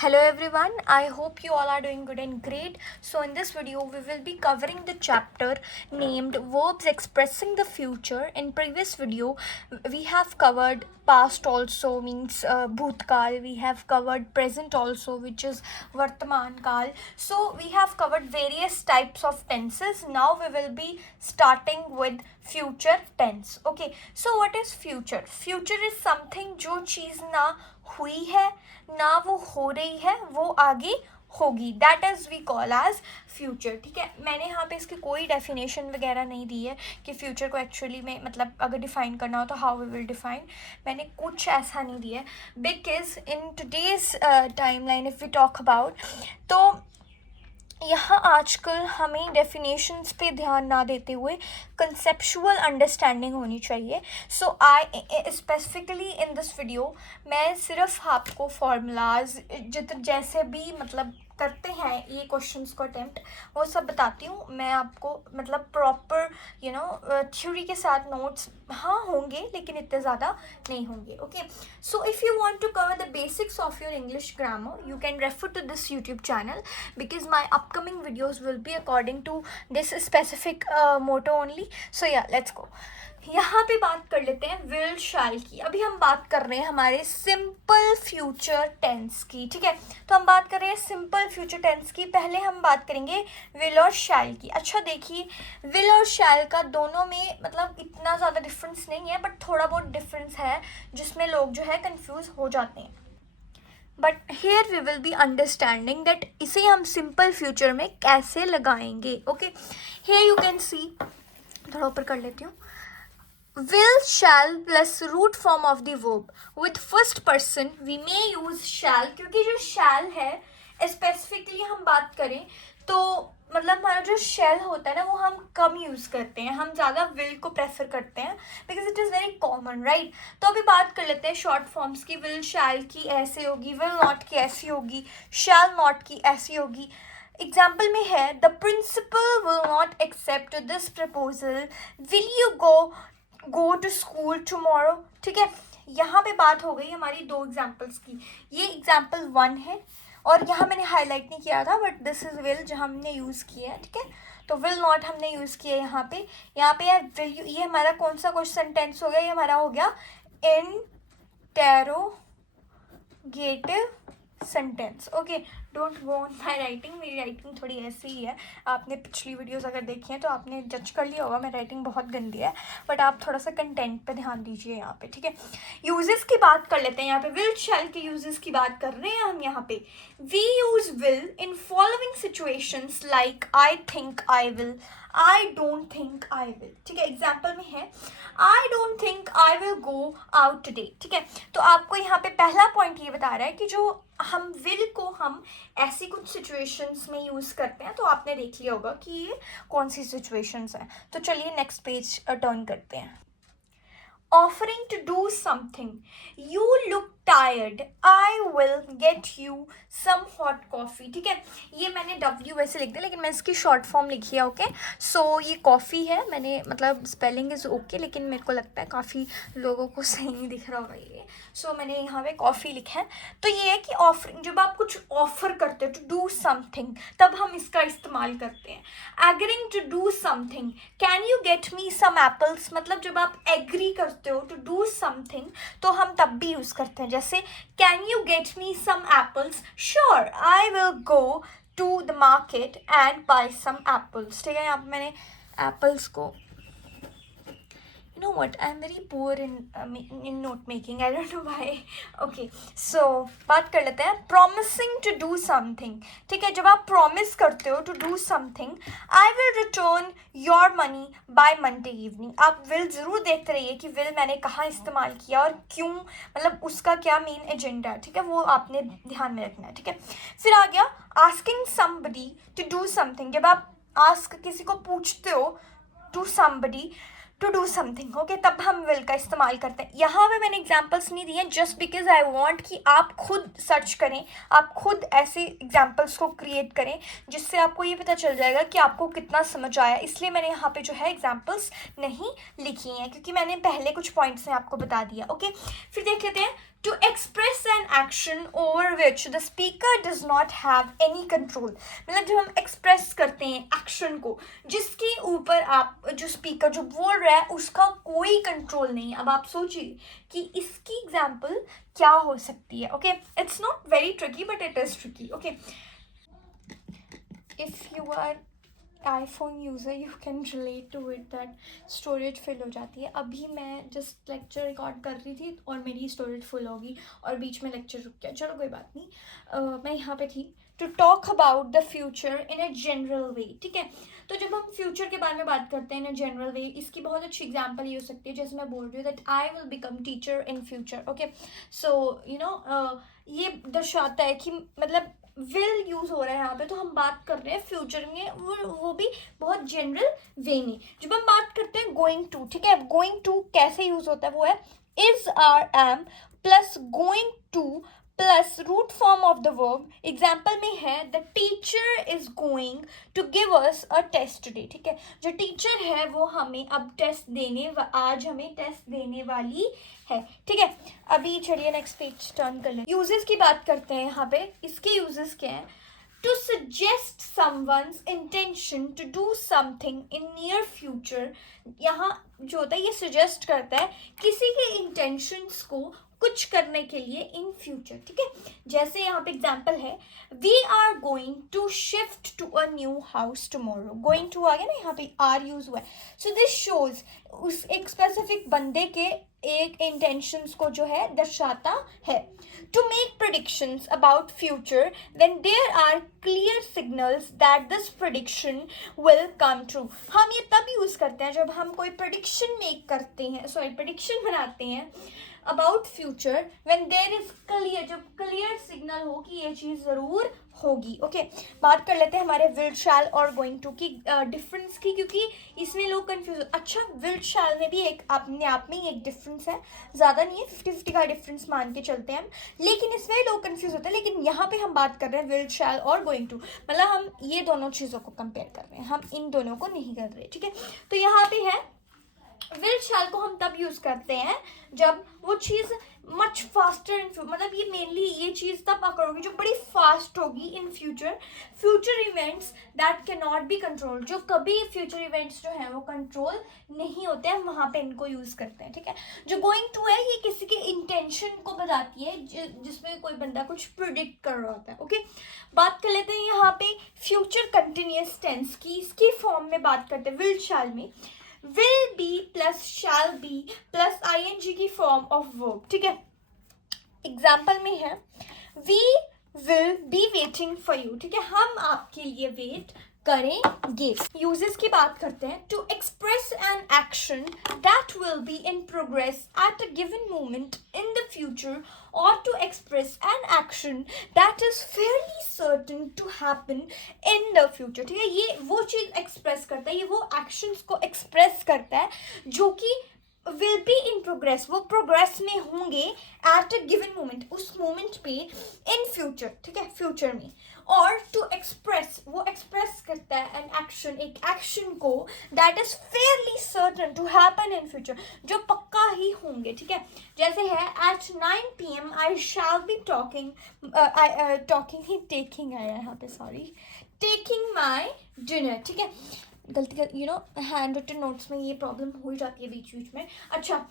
Hello everyone, I hope you all are doing good and great. So in this video we will be covering the chapter named verbs expressing the future. In previous video we have covered past also, means bhutkal. We have covered present also, which is vartaman kal. So we have covered various types of tenses. Now we will be starting with future tense. Okay, so what is future? Future is something जो चीज़ ना हुई है ना वो हो रही है, वो आगे होगी, that is we call as future. ठीक है, मैंने यहाँ पे इसकी कोई डेफिनेशन वगैरह नहीं दी है कि फ्यूचर को एक्चुअली में मतलब अगर डिफ़ाइन करना हो तो हाउ वी विल डिफ़ाइन. मैंने कुछ ऐसा नहीं दिया है because in today's time line if we talk about, तो यहाँ आजकल हमें डेफिनेशंस पे ध्यान ना देते हुए कंसेप्चुअल अंडरस्टैंडिंग होनी चाहिए. So I specifically in this video मैं सिर्फ आपको फार्मूलाज जैसे भी मतलब करते हैं ये क्वेश्चंस को अटेम्प्ट, वो सब बताती हूँ मैं आपको. मतलब प्रॉपर थ्योरी के साथ नोट्स हाँ होंगे लेकिन इतने ज़्यादा नहीं होंगे. Okay, so if you want to cover the basics of your English grammar you can refer to this YouTube channel because my upcoming videos will be according to this specific motto only. So yeah, let's go. यहाँ पे बात कर लेते हैं will शैल की. अभी हम बात कर रहे हैं हमारे सिंपल फ्यूचर टेंस की. ठीक है, तो हम बात कर रहे हैं सिंपल फ्यूचर टेंस की. पहले हम बात करेंगे विल और शैल की. अच्छा देखिए, विल और शैल का दोनों में मतलब इतना ज़्यादा डिफरेंस नहीं है, बट थोड़ा बहुत डिफरेंस है जिसमें लोग जो है कंफ्यूज हो जाते हैं. But here we will be understanding that इसे हम सिंपल फ्यूचर में कैसे लगाएंगे. Okay, here you can see, थोड़ा ऊपर कर लेती हूँ. will shall plus root form of the verb with first person we may use shall, क्योंकि जो shall है स्पेसिफिकली हम बात करें तो मतलब हमारा जो shall होता है ना वो हम कम यूज़ करते हैं, हम ज़्यादा will को प्रेफर करते हैं because it is very common right. तो अभी बात कर लेते हैं शॉर्ट फॉर्म्स की. will shall की ऐसे होगी, will not की ऐसी होगी, shall not की ऐसी होगी. एग्जाम्पल में है the principal will not accept this proposal, will you go to school tomorrow. ठीक है, यहाँ पे बात हो गई हमारी दो एग्जाम्पल्स की. ये एग्जाम्पल 1 है और यहाँ मैंने हाईलाइट नहीं किया था बट दिस इज़ विल जो हमने यूज़ किया है. ठीक है, तो विल नॉट हमने यूज़ किया है यहाँ पे है विल यू. ये हमारा कौन सा क्वेश्चन टेंस हो गया? ये हमारा हो गया interrogative sentence. Okay, don't go on my writing, मेरी राइटिंग थोड़ी ऐसी ही है. आपने पिछली वीडियोस अगर देखी हैं तो आपने जज कर लिया होगा मेरी राइटिंग बहुत गंदी है, बट आप थोड़ा सा कंटेंट पे ध्यान दीजिए यहाँ पे. ठीक है, यूजेस की बात कर लेते हैं. यहाँ पे विल शैल के यूजेस की बात कर रहे हैं हम. यहाँ पे we use will in following situations like I think I will, I don't think I will. ठीक है, एग्जाम्पल में है I don't think I will go out today. ठीक है, तो आपको यहाँ पे पहला पॉइंट ये बता रहा है कि जो हम विल को हम ऐसी कुछ सिचुएशंस में यूज़ करते हैं, तो आपने देख लिया होगा कि ये कौन सी सिचुएशंस हैं. तो चलिए नेक्स्ट पेज टर्न करते हैं. offering to do something, you look tired, I will get you some hot coffee. ठीक है, ये मैंने W वैसे लिख दिया लेकिन मैं इसकी शॉर्ट फॉर्म लिखी है. ओके, सो ये कॉफ़ी है, मैंने मतलब स्पेलिंग इज़ ओके लेकिन मेरे को लगता है काफ़ी लोगों को सही नहीं दिख रहा होगा ये, सो मैंने यहाँ पे कॉफ़ी लिखा है. तो ये है कि ऑफरिंग, जब आप कुछ ऑफर करते हो टू डू समथिंग तब हम इसका इस्तेमाल करते हैं. Agreeing to do something, can you get me some apples, मतलब जब आप एग्री करते हो टू डू समथिंग तो हम तब भी यूज़ करते हैं. जैसे can you get me some apples, sure I will go to the market and buy some apples. ठीक है, यहाँ पे मैंने एप्पल्स को you know what, I'm very poor in note making, I don't know why. Okay, so बात कर लेते हैं promising to do something. ठीक है, जब आप promise करते हो to do something, I will return your money by Monday evening. आप will ज़रूर देखते रहिए कि will मैंने कहाँ इस्तेमाल किया और क्यों, मतलब उसका क्या मेन एजेंडा है. ठीक है, वो आपने ध्यान में रखना है. ठीक है, फिर आ गया asking somebody to do something. जब आप ask किसी को पूछते हो to somebody to do something, okay, तब हम विल का इस्तेमाल करते हैं. यहाँ पे मैंने एग्जाम्पल्स नहीं दिए जस्ट बिकॉज आई वांट कि आप खुद सर्च करें, आप खुद ऐसे एग्जाम्पल्स को क्रिएट करें जिससे आपको ये पता चल जाएगा कि आपको कितना समझ आया. इसलिए मैंने यहाँ पे जो है एग्जाम्पल्स नहीं लिखी हैं क्योंकि मैंने पहले कुछ पॉइंट्स में आपको बता दिया. ओके, फिर देख लेते हैं to express an action over which the speaker does not have any control. मतलब जब हम express करते हैं action को जिसके ऊपर आप जो speaker जो बोल रहा है उसका कोई control नहीं. अब आप सोचिए कि इसकी example क्या हो सकती है. Okay, it's not very tricky but it is tricky. Okay, if you are iPhone user you can relate to it that storage fill हो जाती है. अभी मैं जस्ट लेक्चर रिकॉर्ड कर रही थी और मेरी स्टोरेज फुल होगी और बीच में लेक्चर रुक गया. चलो कोई बात नहीं. मैं यहाँ पे थी to talk about the future in a general way. ठीक है, तो जब हम फ्यूचर के बारे में बात करते हैं इन अ जनरल वे, इसकी बहुत अच्छी एग्जाम्पल ये हो सकती है जैसे मैं बोल रही हूँ that I will become teacher in future. Okay, so you know ये दर्शाता है कि मतलब विल यूज़ हो रहा है यहाँ पे, तो हम बात कर रहे हैं फ्यूचर में, वो भी बहुत जनरल वे में. जब हम बात करते हैं गोइंग टू, ठीक है, गोइंग टू कैसे यूज़ होता है वो है is are am plus going to plus root form of the verb. Example में है the teacher is going to give us a test today. ठीक है, जो टीचर है वो हमें अब टेस्ट देने आज हमें टेस्ट देने वाली है. ठीक है, अभी चलिए नेक्स्ट पेज टर्न कर ले. यूजेस की बात करते हैं यहाँ पे. इसके यूजेस क्या है? To suggest someone's intention to do something in near future. यहाँ जो होता है ये सजेस्ट करता है किसी के इंटेंशंस को कुछ करने के लिए इन फ्यूचर. ठीक है, जैसे यहाँ पे एग्जाम्पल है we are going to shift to a new house tomorrow. Going to आ गया ना, यहाँ पे आर यूज हुआ है. सो दिस शोज उस एक स्पेसिफिक बंदे के एक इंटेंशंस को जो है दर्शाता है. To make predictions about future when there are clear signals that this prediction will come true. हम ये तब यूज करते हैं जब हम कोई प्रेडिक्शन मेक करते हैं, प्रेडिक्शन बनाते हैं about future when there is clear, जब क्लियर सिग्नल हो कि ये चीज़ ज़रूर होगी. ओके, बात कर लेते हैं हमारे विल शैल और गोइंग टू की डिफरेंस की, क्योंकि इसमें लोग कंफ्यूज. अच्छा, विल शैल में भी एक अपने आप में ही एक डिफरेंस है, ज़्यादा नहीं है, 50-50 का डिफरेंस मान के चलते हैं हम, लेकिन इसमें लोग कंफ्यूज होते हैं. लेकिन यहाँ पे हम बात कर रहे हैं विल शैल और गोइंग टू, मतलब हम ये दोनों चीज़ों को कंपेयर कर रहे हैं, हम इन दोनों को नहीं कर रहे. ठीक है, तो यहाँ पे है विल शैल को हम तब यूज करते हैं जब वो चीज़ मच फास्टर इन मतलब ये मेनली ये चीज़ तब पकड़ोगी जो बड़ी फास्ट होगी in future events that can not be control. जो कभी फ्यूचर इवेंट्स जो हैं वो कंट्रोल नहीं होते हैं, वहाँ पे इनको यूज़ करते हैं. ठीक है, जो गोइंग टू है ये किसी के इंटेंशन को बताती है जिसमें कोई बंदा कुछ प्रिडिक्ट कर रहा होता है. ओके, बात कर लेते हैं यहाँ पे फ्यूचर कंटिन्यूअस टेंस की. इसकी फॉर्म में बात करते हैं विल शैल में will be plus shall be plus ing की फॉर्म ऑफ वर्ब. ठीक है, एग्जाम्पल में है we will be waiting for you. ठीक है, हम आपके लिए वेट करेंगे. यूजेस की बात करते हैं. To express an action that will be in progress at a given moment in the future or to express an action that is fairly certain to happen in the future. ठीक है, ये वो चीज़ express करता है, ये वो actions को express करता है जो कि विल बी इन प्रोग्रेस, वो प्रोग्रेस में होंगे एट अ गिवन मोमेंट, उस मोमेंट पे इन फ्यूचर. ठीक है, फ्यूचर में. और टू एक्सप्रेस, वो एक्सप्रेस करता है एन एक्शन, एक एक्शन को that is fairly certain to happen in future, जो पक्का ही होंगे. ठीक है, जैसे है at 9 PM I shall be talking ही टेकिंग आया यहाँ पे, सॉरी, टेकिंग माई डिनर. ठीक है, गलती कर हैंड रिटन नोट्स में ये प्रॉब्लम हो जाती है बीच बीच में. अच्छा,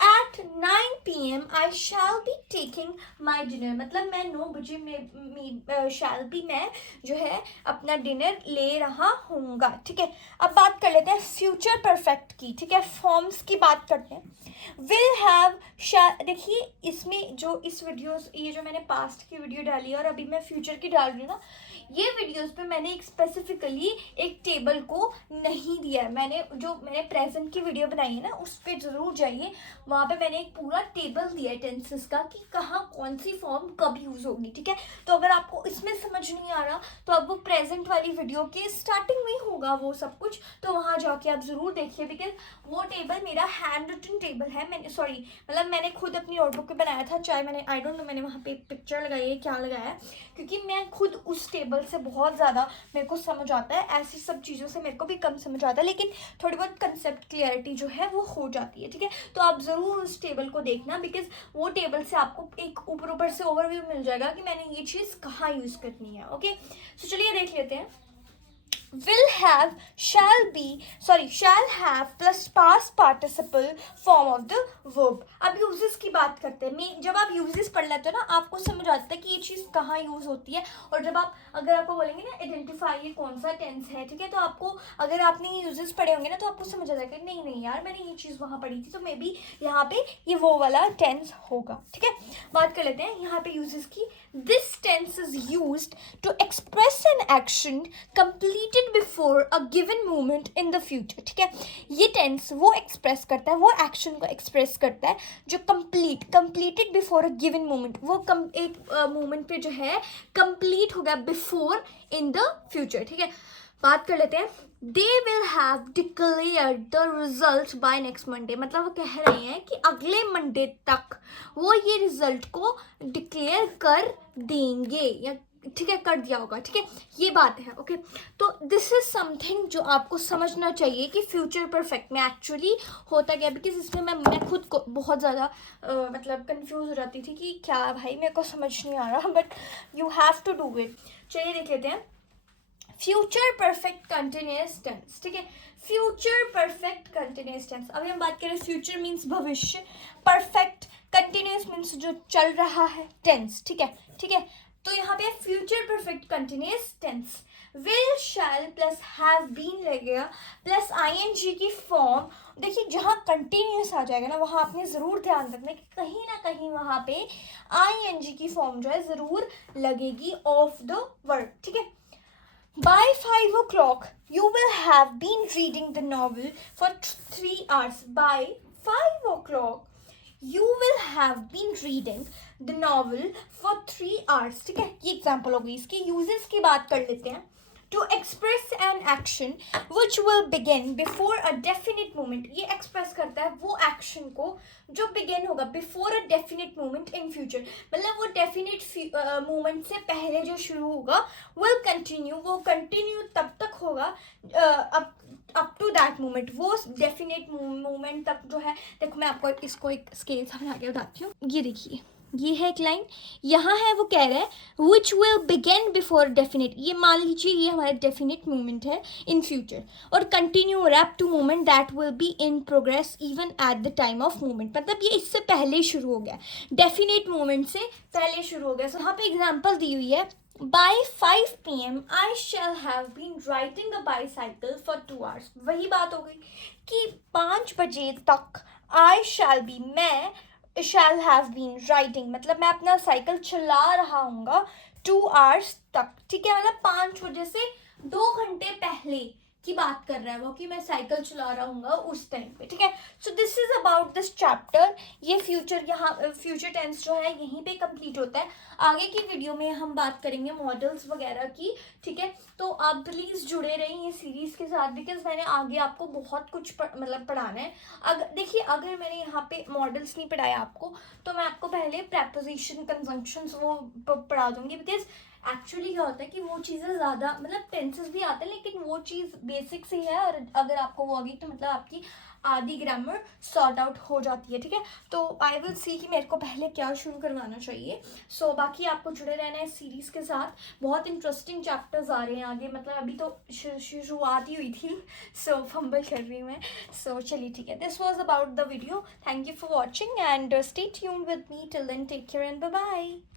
at 9 PM I shall be taking my dinner, मतलब मैं 9 बजे में shall be मैं जो है अपना डिनर ले रहा हूँगा. ठीक है, अब बात कर लेते हैं फ्यूचर परफेक्ट की. ठीक है, फॉर्म्स की बात करते हैं. will have shall, देखिए इसमें जो इस वीडियोस, ये जो मैंने पास्ट की वीडियो डाली है और अभी मैं फ्यूचर की डाल रही हूँ ना, ये वीडियोस पे मैंने एक स्पेसिफिकली एक टेबल को नहीं दिया है. मैंने प्रेजेंट की वीडियो बनाई है ना, उस पर ज़रूर जाइए, वहाँ पे मैंने एक पूरा टेबल दिया है टेंसेस का कि कहाँ कौन सी फॉर्म कब यूज़ होगी. ठीक है, तो अगर आपको इसमें समझ नहीं आ रहा तो अब वो प्रेजेंट वाली वीडियो के स्टार्टिंग में होगा वो सब कुछ, तो वहाँ जाके आप ज़रूर देखिए, बिकॉज वो टेबल मेरा हैंड रिटन टेबल है. मैंने खुद अपनी नोटबुक पे बनाया था, चाहे मैंने आई डोंट नो मैंने वहाँ पे पिक्चर लगाई है क्या लगाया है, क्योंकि मैं खुद उस टेबल से बहुत ज़्यादा मेरे को समझ आता है, ऐसी सब चीज़ों से मेरे को भी कम समझ आता है, लेकिन थोड़ी बहुत कंसेप्ट क्लियरिटी जो है वो हो जाती है. ठीक है, तो आप ज़रूर ज़रूर उस टेबल को देखना, बिकॉज वो टेबल से आपको एक ऊपर ऊपर से ओवरव्यू मिल जाएगा कि मैंने ये चीज़ कहाँ यूज़ करनी है. ओके, सो चलिए देख लेते हैं. Will have, shall have plus past participle form of the verb. अब uses की बात करते हैं. जब आप uses पढ़ लेते हो ना, आपको समझ आता है कि ये चीज़ कहाँ यूज़ होती है. और जब आप अगर आपको बोलेंगे ना आइडेंटिफाई ये कौन सा टेंस है, ठीक है, तो आपको अगर आपने ये यूजेस पढ़े होंगे ना तो आपको समझ आ जाएगा कि नहीं यार मैंने ये चीज़ वहाँ पढ़ी थी, तो मे बी यहाँ पे ये वो वाला टेंस होगा. ठीक है, बात कर लेते हैं यहाँ पे यूजेस की. This tense is used to express an action completed before a given moment in the future. ठीक है, ये टेंस वो एक्सप्रेस करता है, वो एक्शन को एक्सप्रेस करता है जो completed before a given moment. वो एक मोमेंट पे जो है complete हो गया before in the future. ठीक है, बात कर लेते हैं. They will have declared the result by next Monday. मतलब वो कह रहे हैं कि अगले मंडे तक वो ये रिजल्ट को डिक्लेयर कर देंगे, या ठीक है कर दिया होगा. ठीक है, ये बात है. ओके, तो दिस इज समथिंग जो आपको समझना चाहिए कि फ्यूचर परफेक्ट में एक्चुअली होता क्या. बिकॉज इसमें मैं खुद को बहुत ज़्यादा मतलब कंफ्यूज हो जाती थी कि क्या भाई मेरे को समझ नहीं आ रहा, but you have to do it. चलिए देख लेते हैं. Future perfect continuous tense. ठीक है, फ्यूचर परफेक्ट कंटिन्यूअस टेंस. अभी हम बात करें फ्यूचर मीन्स भविष्य, परफेक्ट कंटिन्यूअस मीन्स जो चल रहा है टेंस. ठीक है, ठीक है, तो यहाँ पे future perfect continuous tense. Will, shall plus have been लगेगा प्लस आईएनजी की फॉर्म. देखिए जहाँ कंटिन्यूअस आ जाएगा ना वहाँ आपने ज़रूर ध्यान रखना कि कहीं ना कहीं वहाँ पे आईएनजी की फॉर्म जो है ज़रूर लगेगी ऑफ द वर्ड. ठीक है, by 5 o'clock you will have been reading the novel for 3 hours. By 5 o'clock you will have been reading the novel for 3 hours. ठीक है, ये एग्जाम्पल हो गई. इसकी यूजेस की बात कर लेते हैं. To express an action which will begin before a definite moment. ये एक्सप्रेस करता है वो एक्शन को जो बिगिन होगा before a definite moment in future. मतलब वो definite moment से पहले जो शुरू होगा will continue, वो continue तब तक होगा up to that moment. वो definite moment तक जो है. देखो मैं आपको इसको एक स्केल से बना के बताती हूँ. ये देखिए ये है एक लाइन, यहाँ है वो कह रहा है which will begin before definite. ये मान लीजिए ये हमारा definite moment है in future, और continue rap to moment that will be in progress even at the time of moment. मतलब ये इससे पहले शुरू हो गया, definite moment से पहले शुरू हो गया. So यहाँ पे एग्जाम्पल दी हुई है. By 5 PM I shall have been riding a bicycle for 2 hours. वही बात हो गई कि 5 बजे तक I shall be, मैं shall have been riding मतलब मैं अपना साइकिल चला रहा हूँगा 2 hours तक. ठीक है, मतलब 5 बजे से 2 घंटे पहले की बात कर रहा है वो कि मैं साइकिल चला रहा हूँगा उस टाइम पे. ठीक है, so this is about this chapter. ये फ्यूचर यहाँ फ्यूचर टेंस जो है यहीं पे कंप्लीट होता है. आगे की वीडियो में हम बात करेंगे मॉडल्स वगैरह की. ठीक है, तो आप प्लीज़ जुड़े रहें ये सीरीज़ के साथ, बिकॉज मैंने आगे आपको बहुत कुछ मतलब पढ़ाना है. अगर देखिए अगर मैंने यहाँ पे मॉडल्स नहीं पढ़ाया आपको तो मैं आपको पहले प्रेपोजिशन कंजंक्शंस वो पढ़ा दूँगी. बिकॉज एक्चुअली क्या होता है कि वो चीज़ें ज़्यादा मतलब टेंसेस भी आते हैं लेकिन वो चीज़ बेसिक सी है, और अगर आपको वो आ गई तो मतलब आपकी आधी ग्रामर सॉर्ट आउट हो जाती है. ठीक है, तो आई विल सी कि मेरे को पहले क्या शुरू करवाना चाहिए. सो बाकी आपको जुड़े रहना है इस सीरीज़ के साथ. बहुत इंटरेस्टिंग चैप्टर्स आ रहे हैं आगे, मतलब अभी तो शुरुआत ही हुई थी. सो फंबल कर रही हूँ मैं. सो चलिए ठीक है, this was about the video. Thank you for watching and stay tuned with me till then. Take care and bye bye.